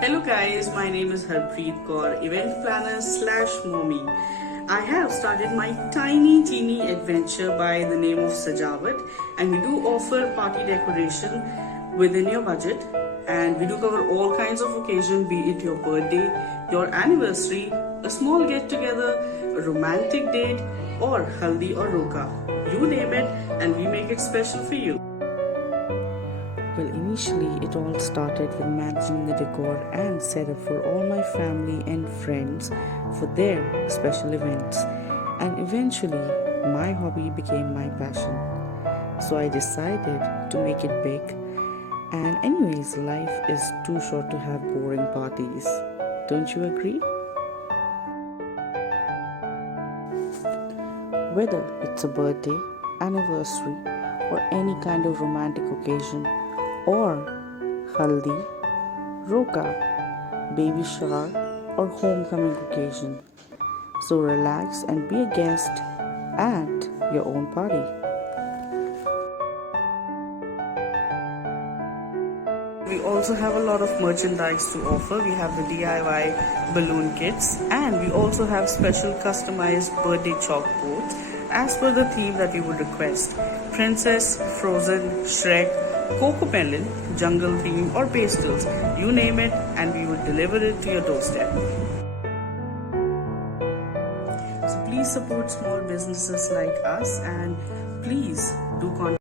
Hello guys, my name is Harpreet Kaur, event planner slash mommy. I have started my teeny adventure by the name of Sajawat, and we do offer party decoration within your budget, and we do cover all kinds of occasion, be it your birthday, your anniversary, a small get together, a romantic date, or Haldi or Roka. You name it and we make it special for you. Well, initially it all started with managing the decor and setup for all my family and friends for their special events. And eventually, my hobby became my passion. So I decided to make it big. And anyways, life is too short to have boring parties. Don't you agree? Whether it's a birthday, anniversary, or any kind of romantic occasion, or Haldi, Roka, baby shower, or homecoming occasion. So relax and be a guest at your own party. We also have a lot of merchandise to offer. We have the DIY balloon kits, and we also have special customized birthday chalkboards as per the theme that you would request. Princess, Frozen, Shrek, Coco Melon, jungle theme, or pastels. You name it and we would deliver it to your doorstep. So please support small businesses like us, and please do contact